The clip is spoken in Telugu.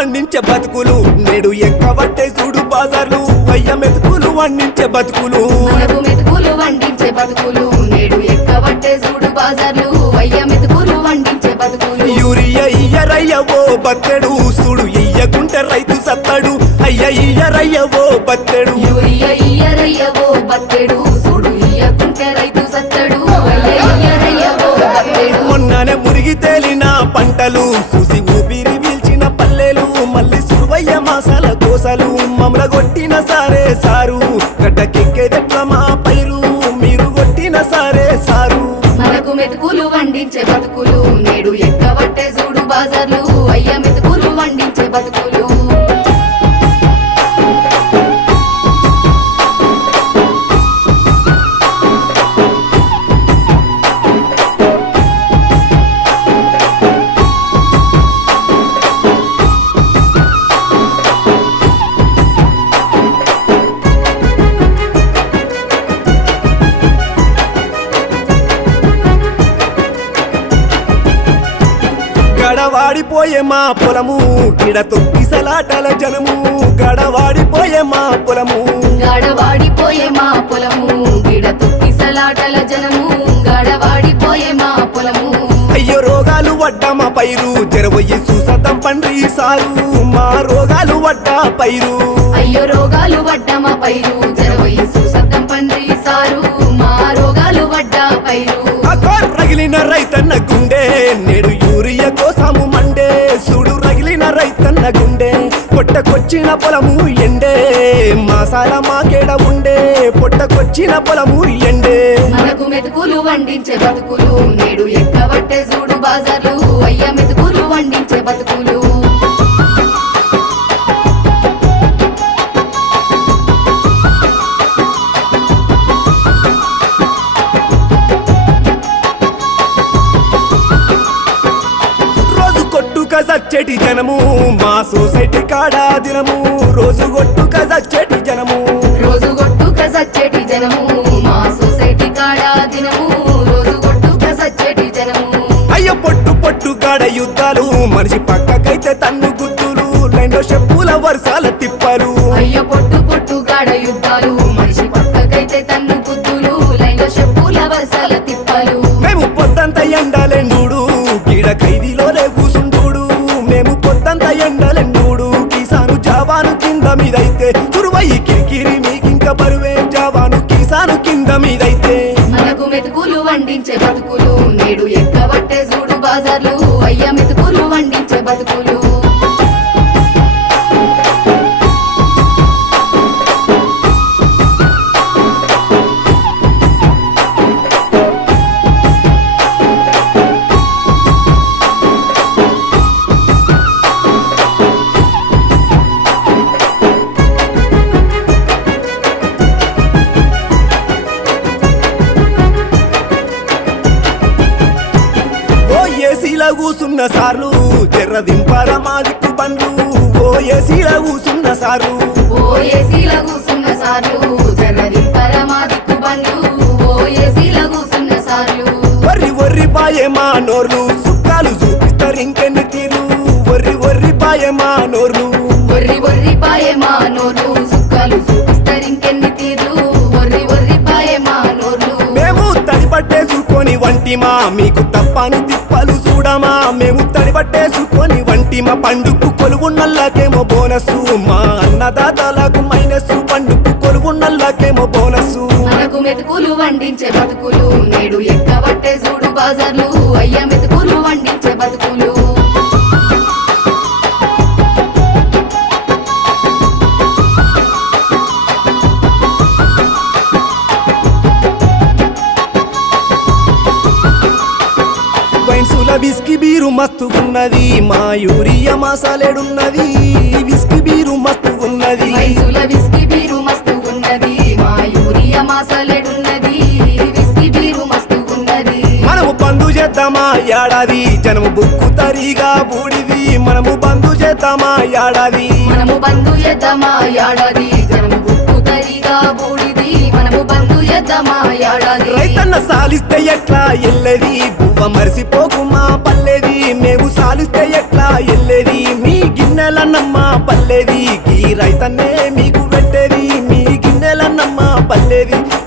వండించే బతుకులు. నేడు ఎక్కబట్టే చూడు బాజార్లు. అయ్య మెతుకులు వండించే బతుకులు. మెతుకులు వండించే బతుకులు. నేడు ఎక్కబట్టే చూడు బాజార్లు. అయ్య మెతుకులు వండించే బతుకులు. యూరియా ఇయ్యరయ్యవో బత్తెడు. చూడు ఇయ్యకుంటే రైతు సత్తడు. అయ్య ఇయ్యరయ్యవో బత్తెడు. యూరియా ఇయ్యరయ్యవో బత్తెడు. చూడు ఇయ్యకుంటే రైతు సత్తడు. మొన్ననే మురిగి తేలిన పంటలు. మమ్మల కొట్టిన సారే సారు. గడ్డకెక్కేదెట్ల మా పైరు? మీరు కొట్టిన సారే సారు. మనకు మెతుకులు వండించే బతుకులు నేడు ఎక్కవ గడవాడిపోయే మా పొలము. గిడ తొక్కిసలాటల జనము. గడవాడిపోయే మా పొలము. గాడవాడిపోయే మా పొలము. గిడ తొక్కిసలాటల జనము. గాడవాడిపోయే మా పొలము. అయ్యో రోగాలు వడ్డ మా పైరు. జరవయ్యి చూసతం పండ్రి సారు. మా రోగాలు వడ్డ పైరు. అయ్యో రోగాలు వడ్డ మా పైరు. జరవయ్యి సుసద్దం పండ్రి సారు. మా రోగాలు వడ్డ పైరు. రగిలిన రైతన్న గుండె పొట్టకొచ్చిన పొలము ఎండే. మాసాల మాకేడ ఉండే పొట్టకొచ్చిన పొలము ఎండే. మనకు మెతుకులు వండించే బతుకులు నేడు ఎక్కబట్టే చూడు బాజార్లు. అయ్య మెతుకులు వండించే బతుకులు. సచ్చెటి జనము మా సొసైటీ కాడా దినము. రోజు కొట్టుక సచ్చెటి జనము. రోజు గొట్టు కసచ్చేటి జనము మా సొసైటీ కాడా దినము. రోజు గొట్టు కసచ్చేటి జనము. అయ్యో పొట్టు పొట్టు కాడ యుద్ధాలు. మనిషి పక్కకైతే తన్ను గుద్దులు. లైన్లో చెప్పుల వర్షాల తిప్పలు. అయ్య పొట్టు పొట్టు గాడ యుద్ధాలు. మనిషి పక్కకైతే తన్ను గుద్దులు. లైన్లో చెప్పుల వర్షాల తిప్పలు. మేము పొద్దంత ఎండలెండు. జవాను మీదైతే చురువయ్యి కిరికిరి మీకింక బరువే జావాను కిసాను కింద మీదైతే. మనకు మెతుకులు వండించే బతుకులు నేడు ఎక్కబట్టే చూడు బాజార్లు అయ్య మెతుకులు. కూసున్న సార్లు జర్ర దింపార మా దిక్కు బండ్లు ఓ ఏసీల కూసున్న సార్లు. ఓ ఏసీల కూసున్న సార్లు జర్రది పరమాదిక్కు బండ్లు ఓ ఏసీల కూసున్న సార్లు. వర్రి పాయే మా నోర్లు సుక్కాలు చూపిస్తారు ఇంకెన్ని తీర్లు. వర్రి వర్రి పాయే మా నోర్లు. ఒర్రి ఒర్రి పాయే మా నోర్లు సుక్కలు చూపిస్తారు ఇంకెన్ని తీర్లు. ఒర్రి ఒర్రి పాయే మా నోర్లు. మేము తడిపట్టేసుకొని వంటిమా మీకు తప్పని తిప్పలు చూడమా పట్టేసుకొని వంటి మా పండుకు కొలువున్నల్లాకేమో బోనస్సు. మా అన్నదాతలకు మైనస్ పండుకు కొలువున్నల్లాకేమో బోనస్సు. మనకు మెతుకులు వండించే బతుకులు నేడు ఎక్కబట్టే చూడు బజార్లు అయ్య మెతుకులు వండించే బతుకులు. విస్కీ బీరు మస్తుగున్నది మా యూరియా మసాలేడున్నది విస్కీ బీరు మస్తుగున్నది. వయసుల విస్కీ బీరు మస్తు ఉన్నది మా యూరియా మాసలేడున్నది విస్కీ బీరు మస్తు ఉన్నది మనము బంధు చేద్దామా ఏడాది జనము బుక్కు తరిగా బూడిది మనము బంధు చేద్దామా ఏడాది మనము బంధు చేద్దామా ఏడాది జనము గుప్పు తరిగా బూడిది. ఏడాది రైతన్న సాలిస్తే ఎట్లా ఎల్లది? బువ్వ మరిసిపోకు మా పల్లెది. మేము సాలిస్తే ఎట్లా ఎల్లది? మీ గిన్నెల గిన్నెలన్నమ్మ పల్లెది. ఈ రైతన్నే మీకు పెట్టేది. మీ గిన్నెలన్నమ్మ పల్లెది.